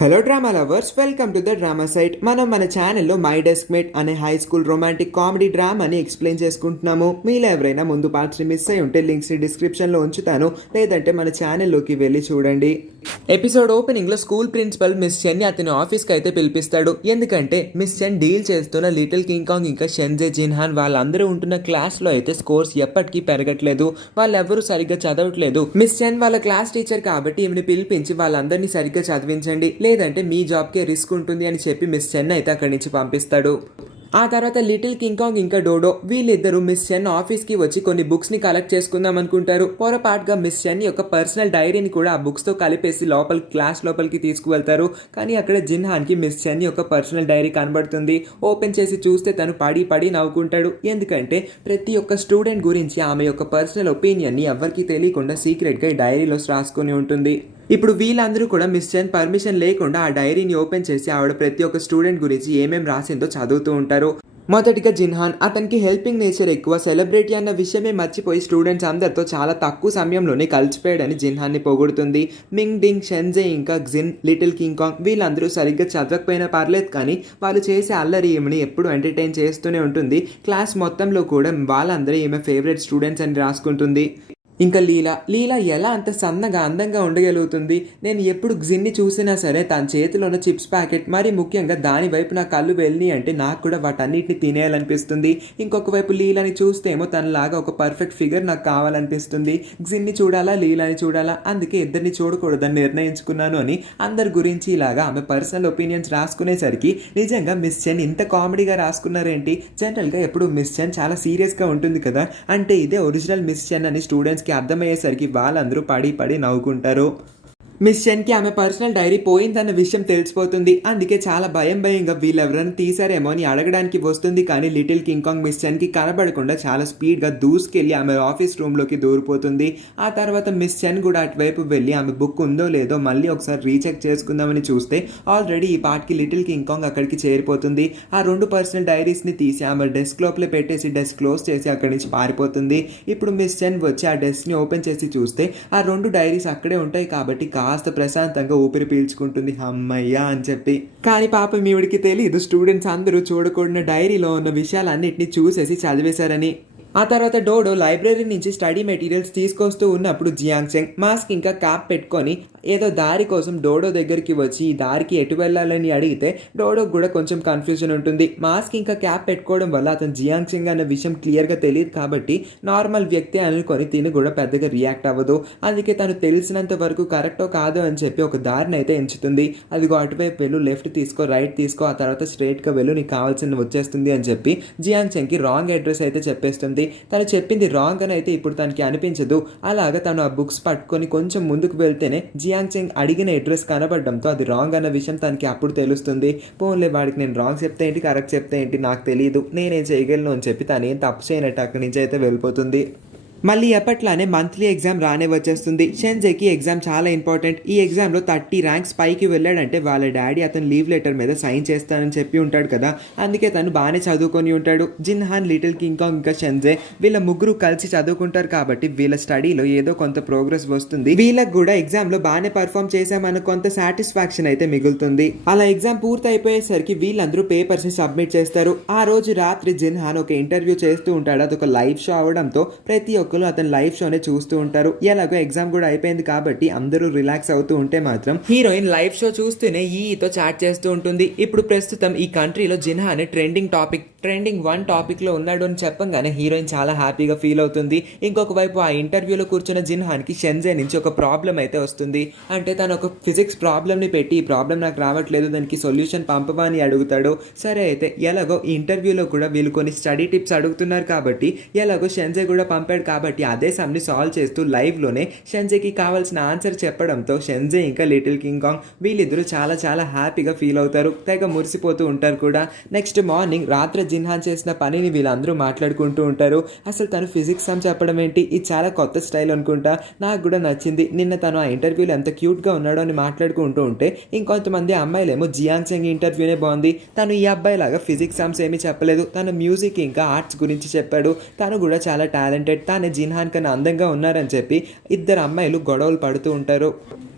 Hello drama lovers, welcome to the drama site. మనం మన ఛానల్లో మై డెస్క్ మేట్ అనే హై స్కూల్ రొమాంటిక్ కామెడీ డ్రామాని ఎక్స్ప్లెయిన్ చేసుకుంటున్నాము. మీలో ఎవరైనా ముందు పార్ట్స్ని మిస్ అయి ఉంటే లింక్స్ని డిస్క్రిప్షన్లో ఉంచుతాను, లేదంటే మన ఛానల్లోకి వెళ్ళి చూడండి. ఎపిసోడ్ ఓపెనింగ్లో స్కూల్ ప్రిన్సిపల్ మిస్ చెన్ని అతని ఆఫీస్కి అయితే పిలిపిస్తాడు. ఎందుకంటే మిస్ చెన్ డీల్ చేస్తున్న లిటిల్ కింగ్ కాంగ్ ఇంకా షెన్జే జిన్హాన్ వాళ్ళందరూ ఉంటున్న క్లాస్లో అయితే స్కోర్స్ ఎప్పటికీ పెరగట్లేదు. వాళ్ళెవ్వరూ సరిగ్గా చదవట్లేదు. మిస్ చెన్ వాళ్ళ క్లాస్ టీచర్ కాబట్టి ఈమెని పిలిపించి వాళ్ళందరినీ సరిగ్గా చదివించండి, లేదంటే మీ జాబ్కే రిస్క్ ఉంటుంది అని చెప్పి మిస్ చెన్ అయితే అక్కడి నుంచి పంపిస్తాడు. ఆ తర్వాత లిటిల్ కింగ్ కాంగ్ ఇంకా డోడో వీళ్ళిద్దరూ మిస్ చెన్ ఆఫీస్కి వచ్చి కొన్ని బుక్స్ని కలెక్ట్ చేసుకుందాం అనుకుంటారు. పొరపాటుగా మిస్ చెన్ యొక్క పర్సనల్ డైరీని కూడా ఆ బుక్స్తో కలిపేసి క్లాస్ లోపలికి తీసుకువెళ్తారు. కానీ అక్కడ జిన్హాన్కి మిస్ చెన్ యొక్క పర్సనల్ డైరీ కనబడుతుంది. ఓపెన్ చేసి చూస్తే తను పడి నవ్వుకుంటాడు. ఎందుకంటే ప్రతి ఒక్క స్టూడెంట్ గురించి ఆమె యొక్క పర్సనల్ ఒపీనియన్ని ఎవరికి తెలియకుండా సీక్రెట్గా ఈ డైరీలో రాసుకొని ఉంటుంది. ఇప్పుడు వీళ్ళందరూ కూడా మిస్ చెన్ పర్మిషన్ లేకుండా ఆ డైరీని ఓపెన్ చేసి ఆవిడ ప్రతి ఒక్క స్టూడెంట్ గురించి ఏమేం రాసిందో చదువుతూ ఉంటారు. మొదటిగా జిన్హాన్, అతనికి హెల్పింగ్ నేచర్ ఎక్కువ, సెలబ్రిటీ అన్న విషయమే మర్చిపోయి స్టూడెంట్స్ అందరితో చాలా తక్కువ సమయంలోనే కలిసిపోయాడని జిన్హాన్ని పొగుడుతుంది. మింగ్ డింగ్, షెన్జే ఇంకా జిన్, లిటిల్ కింగ్ కాంగ్ వీళ్ళందరూ సరిగ్గా చదవకపోయినా పర్లేదు, కానీ వాళ్ళు చేసే అల్లరి ఈమెని ఎప్పుడు ఎంటర్టైన్ చేస్తూనే ఉంటుంది. క్లాస్ మొత్తంలో కూడా వాళ్ళందరూ ఈమె ఫేవరెట్ స్టూడెంట్స్ అని రాసుకుంటుంది. ఇంకా లీలా ఎలా అంత సన్నగా అందంగా ఉండగలుగుతుంది? నేను ఎప్పుడు జిన్ని చూసినా సరే తన చేతిలో ఉన్న చిప్స్ ప్యాకెట్, మరి ముఖ్యంగా దాని వైపు నా కళ్ళు వెళ్ళి అంటే నాకు కూడా వాటన్నిటిని తినేయాలనిపిస్తుంది. ఇంకొక వైపు లీలాని చూస్తేమో తనలాగా ఒక పర్ఫెక్ట్ ఫిగర్ నాకు కావాలనిపిస్తుంది. జిన్ని చూడాలా, లీలాని చూడాలా, అందుకే ఇద్దరిని చూడకూడదని నిర్ణయించుకున్నాను అని అందరి గురించి ఇలాగా ఆమె పర్సనల్ ఒపీనియన్స్ రాసుకునేసరికి నిజంగా మిస్ చెన్ ఇంత కామెడీగా రాసుకున్నారేంటి? జనరల్గా ఎప్పుడు మిస్ చెన్ చాలా సీరియస్గా ఉంటుంది కదా, అంటే ఇదే ఒరిజినల్ మిస్ చెన్ అని స్టూడెంట్స్ అర్థమయ్యేసరికి వాళ్ళందరూ పడి నవ్వుకుంటారు. మిస్ చెన్కి ఆమె పర్సనల్ డైరీ పోయిందన్న విషయం తెలిసిపోతుంది. అందుకే చాలా భయంగా వీళ్ళెవరైనా తీసారేమో అని అడగడానికి వస్తుంది. కానీ లిటిల్ కింగ్ కాంగ్ మిస్ చెన్కి కనబడకుండా చాలా స్పీడ్గా దూసుకెళ్ళి ఆమె ఆఫీస్ రూమ్లోకి దూరిపోతుంది. ఆ తర్వాత మిస్ చెన్ కూడా అటువైపు వెళ్ళి ఆమె బుక్ ఉందో లేదో మళ్ళీ ఒకసారి రీచెక్ చేసుకుందామని చూస్తే ఆల్రెడీ ఈ పార్ట్కి లిటిల్ కింగ్ కాంగ్ అక్కడికి చేరిపోతుంది. ఆ రెండు పర్సనల్ డైరీస్ని తీసి ఆమె డెస్క్ లోపలే పెట్టేసి డెస్క్ క్లోజ్ చేసి అక్కడి నుంచి పారిపోతుంది. ఇప్పుడు మిస్ చెన్ వచ్చి ఆ డెస్క్ని ఓపెన్ చేసి చూస్తే ఆ రెండు డైరీస్ అక్కడే ఉంటాయి కాబట్టి కాస్త ప్రశాంతంగా ఊపిరి పీల్చుకుంటుంది, అమ్మయ్యా అని చెప్పి. కానీ పాపం ఈవిడికి తెలియదు స్టూడెంట్స్ అందరూ చూడకూడని డైరీలో ఉన్న విషయాలన్నింటినీ చూసేసి చదివేశారని. ఆ తర్వాత డోడో లైబ్రరీ నుంచి స్టడీ మెటీరియల్స్ తీసుకొస్తూ ఉన్నప్పుడు జియాంగ్ చెంగ్ మాస్క్ ఇంకా క్యాప్ పెట్టుకొని ఏదో దారి కోసం డోడో దగ్గరికి వచ్చి ఈ దారికి ఎటు వెళ్ళాలని అడిగితే డోడోకి కూడా కొంచెం కన్ఫ్యూజన్ ఉంటుంది. మాస్క్ ఇంకా క్యాప్ పెట్టుకోవడం వల్ల అతను జియాంగ్ చెంగ్ అన్న విషయం క్లియర్గా తెలియదు కాబట్టి నార్మల్ వ్యక్తి అనుకొని తిని కూడా పెద్దగా రియాక్ట్ అవ్వదు. అందుకే తను తెలిసినంత వరకు కరెక్టో కాదో అని చెప్పి ఒక దారిని అయితే ఎంచుతుంది. అదిగో అటువైపు వెళ్ళు, లెఫ్ట్ తీసుకో, రైట్ తీసుకో, ఆ తర్వాత స్ట్రైట్గా వెళ్ళు, నీకు కావాల్సింది వచ్చేస్తుంది అని చెప్పి జియాంగ్ చెంగ్కి రాంగ్ అడ్రస్ అయితే చెప్పేస్తుంది. తను చెప్పింది రాంగ్ అని అయితే ఇప్పుడు తనకి అనిపించదు. అలాగా తను ఆ బుక్స్ పట్టుకొని కొంచెం ముందుకు వెళ్తేనే జియాంగ్ చెంగ్ అడిగిన అడ్రస్ కనబడడంతో అది రాంగ్ అన్న విషయం తనకి అప్పుడు తెలుస్తుంది. పోన్లే, వాడికి నేను రాంగ్ చెప్తే ఏంటి, కరెక్ట్ చెప్తే ఏంటి, నాకు తెలియదు, నేనేం చేయగలను అని చెప్పి తను ఏం తప్పు చేయనట్టు అక్కడి నుంచి అయితే వెళ్ళిపోతుంది. మళ్ళీ ఎప్పట్లానే మంత్లీ ఎగ్జామ్ రానే వచ్చేస్తుంది. షెన్జేకి ఎగ్జామ్ చాలా ఇంపార్టెంట్. ఈ ఎగ్జామ్లో 30 ర్యాంక్స్ పైకి వెళ్ళాడంటే వాళ్ళ డాడీ అతను లీవ్ లెటర్ మీద సైన్ చేస్తానని చెప్పి ఉంటాడు కదా, అందుకే తను బాగానే చదువుకొని ఉంటాడు. జిన్హాన్, లిటిల్ కింగ్ కాంగ్ ఇంకా షెన్జే వీళ్ళ ముగ్గురు కలిసి చదువుకుంటారు కాబట్టి వీళ్ళ స్టడీలో ఏదో కొంత ప్రోగ్రెస్ వస్తుంది. వీళ్ళకి కూడా ఎగ్జామ్లో బాగానే పర్ఫామ్ చేశామన్న కొంత సాటిస్ఫాక్షన్ అయితే మిగులుతుంది. అలా ఎగ్జామ్ పూర్తి అయిపోయేసరికి వీళ్ళందరూ పేపర్స్ని సబ్మిట్ చేస్తారు. ఆ రోజు రాత్రి జిన్హాన్ ఒక ఇంటర్వ్యూ చేస్తూ ఉంటాడు. అదొక లైవ్ షో అవడంతో ప్రతి ఒక్కరు అతను లైవ్ షోనే చూస్తూ ఉంటారు. ఎలాగో ఎగ్జామ్ కూడా అయిపోయింది కాబట్టి అందరూ రిలాక్స్ అవుతూ ఉంటే మాత్రం హీరోయిన్ లైవ్ షో చూస్తూనే ఈతో చాట్ చేస్తూ ఉంటుంది. ఇప్పుడు ప్రస్తుతం ఈ కంట్రీలో జిన్హాన్ ట్రెండింగ్ 1 టాపిక్లో ఉన్నాడు అని చెప్పంగానే హీరోయిన్ చాలా హ్యాపీగా ఫీల్ అవుతుంది. ఇంకొక వైపు ఆ ఇంటర్వ్యూలో కూర్చున్న జిన్హాన్కి షెన్జే నుంచి ఒక ప్రాబ్లం అయితే వస్తుంది. అంటే తను ఒక ఫిజిక్స్ ప్రాబ్లమ్ని పెట్టి ఈ ప్రాబ్లం నాకు రావట్లేదు, దానికి సొల్యూషన్ పంపవా అని అడుగుతాడు. సరే అయితే ఎలాగో ఈ ఇంటర్వ్యూలో కూడా వీళ్ళు కొన్ని స్టడీ టిప్స్ అడుగుతున్నారు కాబట్టి ఎలాగో షెన్జే కూడా పంపాడు కాబట్టి అదే సమ్ని సాల్వ్ చేస్తూ లైవ్లోనే షెన్జేకి కావాల్సిన ఆన్సర్ చెప్పడంతో షెన్జే ఇంకా లిటిల్ కింగ్ కాంగ్ వీళ్ళిద్దరూ చాలా హ్యాపీగా ఫీల్ అవుతారు. తెగ మురిసిపోతూ ఉంటారు కూడా. నెక్స్ట్ మార్నింగ్ రాత్రి జిన్హాన్ చేసిన పనిని వీళ్ళందరూ మాట్లాడుకుంటూ ఉంటారు. అసలు తను ఫిజిక్స్ సమ్ చెప్పడం ఏంటి, ఇది చాలా కొత్త స్టైల్ అనుకుంటా, నాకు కూడా నచ్చింది. నిన్న తను ఆ ఇంటర్వ్యూలో ఎంత క్యూట్గా ఉన్నాడో అని మాట్లాడుకుంటూ ఉంటే ఇంకొంతమంది అమ్మాయిలేమో జియాంగ్ చెంగ్ ఇంటర్వ్యూనే బాగుంది, తను ఈ అబ్బాయి లాగా ఫిజిక్స్ సమ్స్ ఏమీ చెప్పలేదు, తను మ్యూజిక్ ఇంకా ఆర్ట్స్ గురించి చెప్పాడు, తను కూడా చాలా టాలెంటెడ్, తానే జిన్హాన్ కన్నా అందంగా ఉన్నారని చెప్పి ఇద్దరు అమ్మాయిలు గొడవలు పడుతూ ఉంటారు.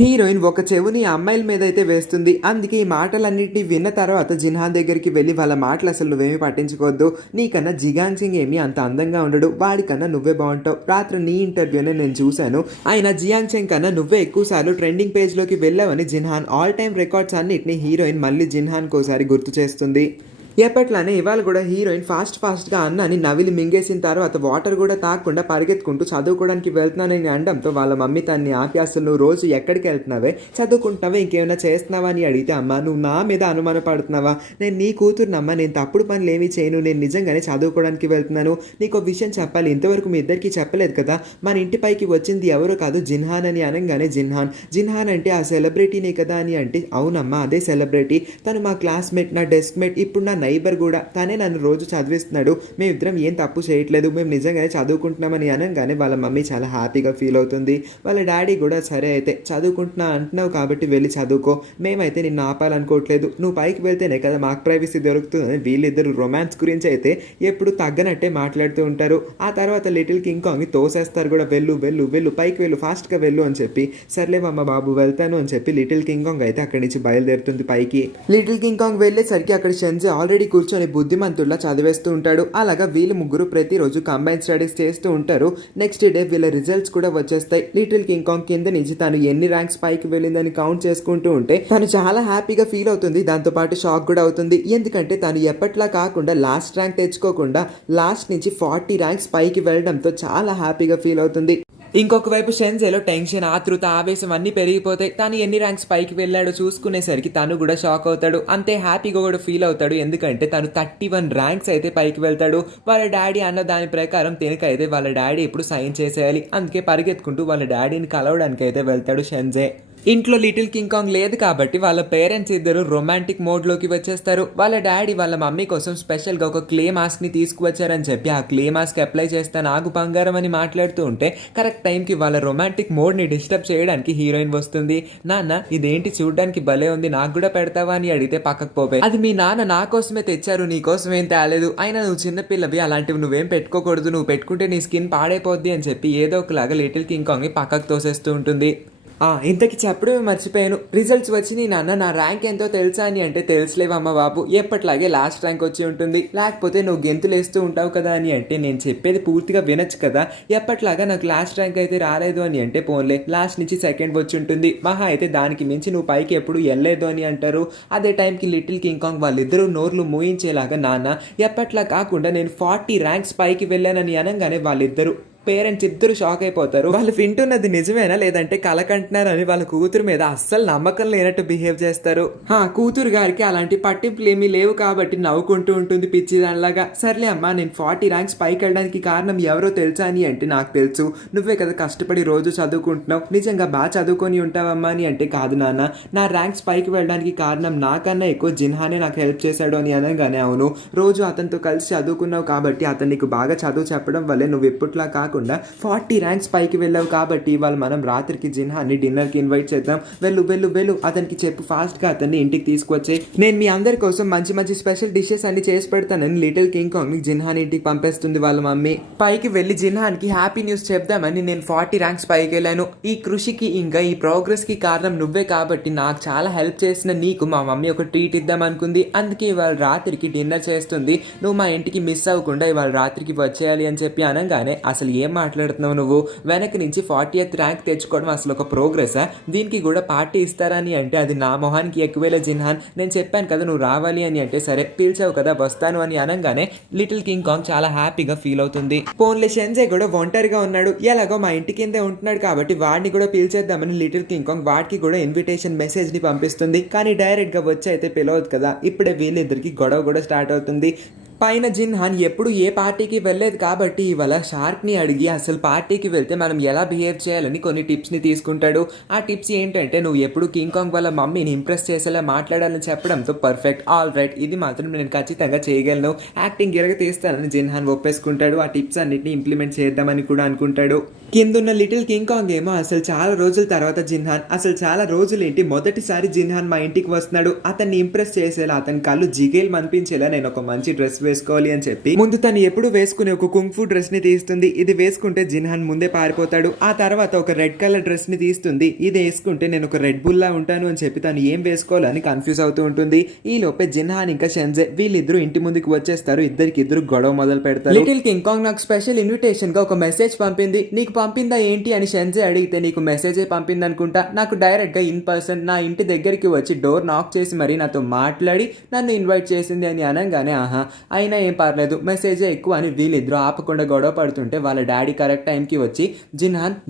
హీరోయిన్ ఒక చెవుని ఆ అమ్మాయిల మీద అయితే వేస్తుంది. అందుకే ఈ మాటలన్నింటినీ విన్న తర్వాత జిన్హాన్ దగ్గరికి వెళ్ళి వాళ్ళ మాటలు అసలు నువ్వేమీ పట్టించుకోవద్దు, నీకన్నా జిగాంగ్ సింగ్ ఏమీ అంత అందంగా ఉండడు, వాడికన్నా నువ్వే బాగుంటావు, రాత్రి నీ ఇంటర్వ్యూనే నేను చూశాను, అయినా జియాంగ్ సింగ్ కన్నా నువ్వే ఎక్కువ సార్లు ట్రెండింగ్ పేజ్లోకి వెళ్ళావని జిన్హాన్ ఆల్ టైమ్ రికార్డ్స్ అన్నిటిని హీరోయిన్ మళ్ళీ జిన్హాన్కి ఒకసారి గుర్తు చేస్తుంది. ఎప్పట్లానే ఇవాళ కూడా హీరోయిన్ ఫాస్ట్గా అన్నాని నవిలి మింగేసిన తర్వాత వాటర్ కూడా తాగకుండా పరిగెత్తుకుంటూ చదువుకోవడానికి వెళ్తున్నానని అనడంతో వాళ్ళ మమ్మీ తన్ని ఆపి అసలు నువ్వు రోజు ఎక్కడికి వెళ్తున్నావే, చదువుకుంటున్నావా ఇంకేమైనా చేస్తున్నావా అని అడిగితే, అమ్మ నువ్వు నా మీద అనుమాన పడుతున్నావా, నేను నీ కూతురునమ్మ, నేను తప్పుడు పనులు ఏమీ చేయను, నేను నిజంగానే చదువుకోవడానికి వెళ్తున్నాను, నీకు ఒక విషయం చెప్పాలి, ఇంతవరకు మీ ఇద్దరికి చెప్పలేదు కదా, మన ఇంటి పైకి వచ్చింది ఎవరో కాదు జిన్హాన్ అని అనగానే జిన్హాన్ అంటే ఆ సెలబ్రిటీనే కదా అని అంటే, అవునమ్మా అదే సెలబ్రిటీ, తను మా క్లాస్మేట్, నా డెస్క్ మేట్, ఇప్పుడు నా నైబర్ కూడా, తనే నన్ను రోజు చదివిస్తున్నాడు, మేమిద్దరం ఏం తప్పు చేయట్లేదు, మేము నిజంగానే చదువుకుంటున్నామని అనగానే వాళ్ళ మమ్మీ చాలా హ్యాపీగా ఫీల్ అవుతుంది. వాళ్ళ డాడీ కూడా సరే అయితే చదువుకుంటున్నా అంటున్నావు కాబట్టి వెళ్ళి చదువుకో, మేమైతే నిన్ను ఆపాలనుకోవట్లేదు, నువ్వు పైకి వెళ్తేనే కదా మాకు ప్రైవసీ దొరుకుతుందని వీళ్ళిద్దరు రొమాన్స్ గురించి అయితే ఎప్పుడు తగ్గనట్టే మాట్లాడుతూ ఉంటారు. ఆ తర్వాత లిటిల్ కింగ్ కాంగ్ తోసేస్తారు కూడా, వెళ్ళు వెళ్ళు వెళ్ళు పైకి వెళ్ళు ఫాస్ట్గా వెళ్ళు అని చెప్పి, సర్లేవమ్మ బాబు వెళ్తాను అని చెప్పి లిటిల్ కింగ్ కాంగ్ అయితే అక్కడి నుంచి బయలుదేరుతుంది పైకి. లిటిల్ కింగ్ కాంగ్ వెళ్ళేసరికి అక్కడ షెన్జే ఆల్రెడీ కూర్చొని బుద్ధిమంతుల్లా చదివేస్తూ ఉంటాడు. అలాగా వీళ్ళు ముగ్గురు ప్రతిరోజు కంబైన్ స్టడీస్ చేస్తూ ఉంటారు. నెక్స్ట్ డే వీళ్ళ రిజల్ట్స్ కూడా వచ్చేస్తాయి. లిటిల్ కింగ్ కాంగ్ కింద నుంచి తను ఎన్ని ర్యాంక్స్ పైకి వెళ్ళిందని కౌంట్ చేసుకుంటూ ఉంటే తను చాలా హ్యాపీగా ఫీల్ అవుతుంది. దాంతో పాటు షాక్ కూడా అవుతుంది. ఎందుకంటే తను ఎప్పట్లా కాకుండా లాస్ట్ ర్యాంక్ తెచ్చుకోకుండా లాస్ట్ నుంచి 40 ర్యాంక్స్ పైకి వెళ్ళడంతో చాలా హ్యాపీగా ఫీల్ అవుతుంది. ఇంకొక వైపు షెన్జేలో టెన్షన్, ఆతృత, ఆవేశం అన్నీ పెరిగిపోతాయి. తను ఎన్ని ర్యాంక్స్ పైకి వెళ్ళాడో చూసుకునేసరికి తను కూడా షాక్ అవుతాడు. అంతే హ్యాపీగా కూడా ఫీల్ అవుతాడు. ఎందుకంటే తను 31 ర్యాంక్స్ అయితే పైకి వెళ్తాడు. వాళ్ళ డాడీ అన్న దాని ప్రకారం తినకైతే వాళ్ళ డాడీ ఇప్పుడు సైన్ చేసేయాలి. అందుకే పరిగెత్తుకుంటూ వాళ్ళ డాడీని కలవడానికి అయితే వెళ్తాడు షెన్జే. ఇంట్లో లిటిల్ కింగ్ కాంగ్ లేదు కాబట్టి వాళ్ళ పేరెంట్స్ ఇద్దరు రొమాంటిక్ మోడ్లోకి వచ్చేస్తారు. వాళ్ళ డాడీ వాళ్ళ మమ్మీ కోసం స్పెషల్గా ఒక క్లే మాస్క్ని తీసుకువచ్చారని చెప్పి ఆ క్లే మాస్క్ అప్లై చేస్తే నాకు బంగారం అని మాట్లాడుతూ ఉంటే కరెక్ట్ టైంకి వాళ్ళ రొమాంటిక్ మోడ్ని డిస్టర్బ్ చేయడానికి హీరోయిన్ వస్తుంది. నాన్న ఇదేంటి చూడడానికి భలే ఉంది, నాకు కూడా పెడతావా అని అడిగితే పక్కకు పోవే, అది మీ నాన్న నా కోసమే తెచ్చారు, నీ కోసం ఏం తేలేదు, అయినా నువ్వు చిన్నపిల్లవి, అలాంటివి నువ్వేం పెట్టుకోకూడదు, నువ్వు పెట్టుకుంటే నీ స్కిన్ పాడైపోద్ది అని చెప్పి ఏదో ఒకలాగా లిటిల్ కింగ్ కాంగ్ని పక్కకు తోసేస్తూ ఉంటుంది. ఇంతకి చెప్పడమే మర్చిపోయాను, రిజల్ట్స్ వచ్చి నాన్న నా ర్యాంక్ ఎంతో తెలుసా అని అంటే, తెలుసులేవమ్మ బాబు, ఎప్పట్లాగే లాస్ట్ ర్యాంక్ వచ్చి ఉంటుంది, లేకపోతే నువ్వు గెంతులు వేస్తూ ఉంటావు కదా అని అంటే, నేను చెప్పేది పూర్తిగా వినొచ్చు కదా, ఎప్పట్లాగా నాకు లాస్ట్ ర్యాంక్ అయితే రాలేదు అని అంటే, పోన్లే లాస్ట్ నుంచి సెకండ్ వచ్చి ఉంటుంది, మహా అయితే దానికి మించి నువ్వు పైకి ఎప్పుడు వెళ్ళలేదు అని అంటారు. అదే టైంకి లిటిల్ కింగ్ కాంగ్ వాళ్ళిద్దరూ నోర్లు మూయించేలాగా, నాన్న ఎప్పట్లా కాకుండా నేను 40 ర్యాంక్స్ పైకి వెళ్ళానని అనగానే వాళ్ళిద్దరూ పేరెంట్స్ ఇద్దరు షాక్ అయిపోతారు. వాళ్ళు వింటున్నది నిజమేనా లేదంటే కలకంటున్నారని వాళ్ళ కూతురు మీద అస్సలు నమ్మకం లేనట్టు బిహేవ్ చేస్తారు. కూతురు గారికి అలాంటి పట్టింపులు ఏమీ లేవు కాబట్టి నవ్వుకుంటూ ఉంటుంది పిచ్చిదానిలాగా. సర్లే అమ్మా, నేను 40 ర్యాంక్స్ పైకి వెళ్ళడానికి కారణం ఎవరో తెలుసా అని అంటే, నాకు తెలుసు, నువ్వే కదా కష్టపడి రోజు చదువుకుంటున్నావు, నిజంగా బాగా చదువుకొని ఉంటావమ్మా అని అంటే, కాదు నాన్న, నా ర్యాంక్స్ పైకి వెళ్ళడానికి కారణం నాకన్నా ఎక్కువ జిన్హానే నాకు హెల్ప్ చేశాడు అని అనగానే, అవును రోజు అతనితో కలిసి చదువుకున్నావు కాబట్టి అతను నీకు బాగా చదువు చెప్పడం వల్లే నువ్వు ఎప్పట్లా కాకుండా 40 ర్యాంక్స్ పైకి వెళ్ళావు కాబట్టి ఇవాళ మనం రాత్రికి జిన్హాన్ని డిన్నర్కి ఇన్వైట్ చేద్దాం, వెళ్ళు వెళ్ళు వెళ్ళు అతనికి చెప్పు ఫాస్ట్గా అతన్ని ఇంటికి తీసుకొచ్చే, నేను మీ అందరి కోసం మంచి మంచి స్పెషల్ డిషెస్ అన్ని చేసి పెడతానని లిటిల్ కింగ్ కాంగ్ జిన్హాన్ ఇంటికి పంపేస్తుంది వాళ్ళ మమ్మీ. పైకి వెళ్ళి జిన్హాన్కి హ్యాపీ న్యూస్ చెప్దామని, నేను 40 ర్యాంక్స్ పైకి వెళ్ళాను, ఈ కృషికి ఇంకా ఈ ప్రోగ్రెస్కి కారణం నువ్వే కాబట్టి నాకు చాలా హెల్ప్ చేసిన నీకు మా మమ్మీ ఒక ట్రీట్ ఇద్దాం అనుకుంది, అందుకే ఇవాళ రాత్రికి డిన్నర్ చేస్తుంది, నువ్వు మా ఇంటికి మిస్ అవ్వకుండా ఇవాళ రాత్రికి వచ్చేయాలి అని చెప్పి అనగానే, అసలు ఏం మాట్లాడుతున్నావు నువ్వు, వెనక నుంచి 40th ర్యాంక్ తెచ్చుకోవడం అసలు ఒక ప్రోగ్రెసా, దీనికి కూడా పార్టీ ఇస్తారని అంటే, అది నా మొహానికి ఎక్కువేలా జిన్హాన్, నేను చెప్పాను కదా నువ్వు రావాలి అని అంటే, సరే పిలిచావు కదా వస్తాను అని అనగానే లిటిల్ కింగ్ కాంగ్ చాలా హ్యాపీగా ఫీల్ అవుతుంది. పోన్లే షెన్జే కూడా ఒంటరిగా ఉన్నాడు, ఎలాగో మా ఇంటి కిందే ఉంటున్నాడు కాబట్టి వాడిని కూడా పిలిచేద్దామని లిటిల్ కింగ్ కాంగ్ వాడికి కూడా ఇన్విటేషన్ మెసేజ్ ని పంపిస్తుంది. కానీ డైరెక్ట్ గా వచ్చి అయితే పిలవద్దు కదా, ఇప్పుడే వీళ్ళిద్దరికి గొడవ కూడా స్టార్ట్ అవుతుంది. పైన జిన్హాన్ ఎప్పుడు ఏ పార్టీకి వెళ్ళలేదు కాబట్టి ఇవాళ షార్క్ని అడిగి అసలు పార్టీకి వెళ్తే మనం ఎలా బిహేవ్ చేయాలని కొన్ని టిప్స్ని తీసుకుంటాడు. ఆ టిప్స్ ఏంటంటే, నువ్వు ఎప్పుడు కింగ్ కాంగ్ వాళ్ళ మమ్మీని ఇంప్రెస్ చేసేలా మాట్లాడాలని చెప్పడంతో, పర్ఫెక్ట్, ఆల్ రైట్, ఇది మాత్రం నేను ఖచ్చితంగా చేయగలను, యాక్టింగ్ ఎరగ తీస్తానని జిన్హాన్ ఒప్పేసుకుంటాడు. ఆ టిప్స్ అన్నిటిని ఇంప్లిమెంట్ చేద్దామని కూడా అనుకుంటాడు. కిందున్న లిటిల్ కింగ్ కాంగ్ ఏమో అసలు చాలా రోజుల తర్వాత జిన్హాన్, అసలు చాలా రోజులేంటి మొదటిసారి జిన్హాన్ మా ఇంటికి వస్తున్నాడు, అతన్ని ఇంప్రెస్ చేసేలా, అతని కళ్ళు జిగేలు మనిపించేలా నేను ఒక మంచి డ్రెస్ వేసుకోవాలి అని చెప్పి ముందు తను ఎప్పుడు వేసుకునే ఒక కుంగ్ఫు డ్రెస్ ని తీస్తుంది. ఇది వేసుకుంటే జిన్హాన్ ముందే పారిపోతాడు. ఆ తర్వాత ఒక రెడ్ కలర్ డ్రెస్ ని తీస్తుంది. ఇది వేసుకుంటే నేను ఒక రెడ్ బుల్ లా ఉంటాను అని చెప్పి తను ఏం వేసుకోవాలని కన్ఫ్యూజ్ అవుతూ ఉంటుంది. ఈ లోపే జిన్హాన్ ఇంకా షెన్జే వీళ్ళిద్దరు ఇంటి ముందుకు వచ్చేస్తారు. ఇద్దరు గొడవ మొదలు పెడతారు. లిటిల్ కింగ్ కాంగ్ నాకు స్పెషల్ ఇన్విటేషన్ గా ఒక మెసేజ్ పంపింది, నీకు పంపిందా ఏంటి అని షెన్జే అడిగితే, నీకు మెసేజే పంపింది అనుకుంటా, నాకు డైరెక్ట్ గా ఇన్ పర్సన్ నా ఇంటి దగ్గరికి వచ్చి డోర్ నాక్ చేసి మరి నాతో మాట్లాడి నన్ను ఇన్వైట్ చేసింది అని అనగానే, ఆహా అయినా ఏం పర్లేదు మెసేజే ఎక్కువ అని వీళ్ళిద్దరూ ఆపకుండా గొడవ పడుతుంటే వాళ్ళ డాడీ కరెక్ట్ టైంకి వచ్చి,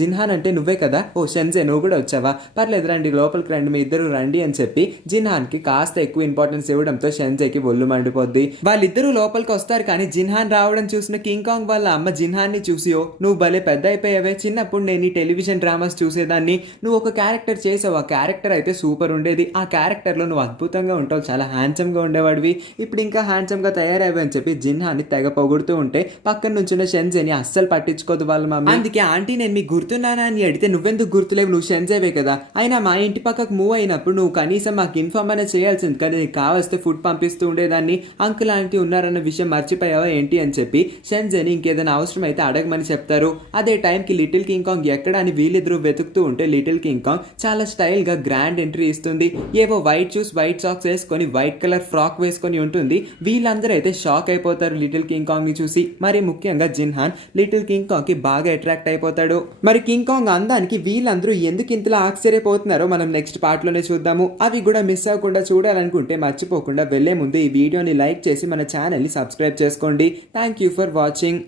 జిన్హాన్ అంటే నువ్వే కదా, ఓ షెన్జే నువ్వు కూడా వచ్చావా, పర్లేదు రండి లోపలికి రండి మీ ఇద్దరు రండి అని చెప్పి జిన్హాన్ కి కాస్త ఎక్కువ ఇంపార్టెన్స్ ఇవ్వడంతో షెన్జేకి ఒళ్ళు మండిపోద్ది. వాళ్ళిద్దరూ లోపలికి వస్తారు కానీ జిన్హాన్ రావడం చూసిన కింగ్ కాంగ్ వాళ్ళ అమ్మ జిన్హాన్ ని చూసి, ఓ నువ్వు భలే పెద్ద అయిపోయావే, చిన్నప్పుడు నేను ఈ టెలివిజన్ డ్రామాస్ చూసేదాన్ని, నువ్వు ఒక క్యారెక్టర్ చేసావు, ఆ క్యారెక్టర్ అయితే సూపర్ ఉండేది, ఆ క్యారెక్టర్లో నువ్వు అద్భుతంగా ఉంటావు, చాలా హ్యాండ్సమ్ గా ఉండేవాడివి, ఇప్పుడు ఇంకా హ్యాండ్సమ్ గా తయారయ్యావు అని చెప్పి జిన్హాన్ని తెగ పొగుడుతూ ఉంటే పక్కన నుంచిన షెన్జేని అస్సలు పట్టించుకోదు వాళ్ళ మమ్మీ. అందుకే ఆంటీ నేను మీకు గుర్తున్నానా అని అడిగితే, నువ్వెందుకు గుర్తులేవు, నువ్వు షెన్జేవే కదా, అయినా మా ఇంటి పక్కకు మూవ్ అయినప్పుడు నువ్వు కనీసం మాకు ఇన్ఫార్మ్ అనేది చేయాల్సింది కదా, నీకు కావస్తే ఫుడ్ పంపిస్తూ ఉండేదాన్ని, అంకుల్ ఆంటీ ఉన్నారన్న విషయం మర్చిపోయావా ఏంటి అని చెప్పి షెన్జేని ఇంకేదైనా అవసరం అయితే అడగమని చెప్తారు. అదే టైంకి లిటిల్ కింగ్ కాంగ్ ఎక్కడ అని వీళ్ళిద్దరూ వెతుకుతూ ఉంటే లిటిల్ కింగ్ కాంగ్ చాలా స్టైల్ గా గ్రాండ్ ఎంట్రీ ఇస్తుంది. ఏవో వైట్ షూస్ వైట్ సాక్స్ వేసుకొని వైట్ కలర్ ఫ్రాక్ వేసుకొని ఉంటుంది. వీళ్ళందరూ అయితే షాక్ అయిపోతారు లిటిల్ కింగ్ కాంగ్ ని చూసి. మరి ముఖ్యంగా జిన్హాన్ లిటిల్ కింగ్ కాంగ్ కి బాగా అట్రాక్ట్ అయిపోతాడు. మరి కింగ్ కాంగ్ అందానికి వీళ్ళందరూ ఎందుకు ఇంతలా ఆశ్చర్యపోతున్నారో మనం నెక్స్ట్ పార్ట్ లోనే చూద్దాము. అవి కూడా మిస్ అవ్వకుండా చూడాలనుకుంటే మర్చిపోకుండా వెళ్లే ముందు ఈ వీడియోని లైక్ చేసి మన ఛానల్ ని సబ్స్క్రైబ్ చేసుకోండి. Thank you for watching.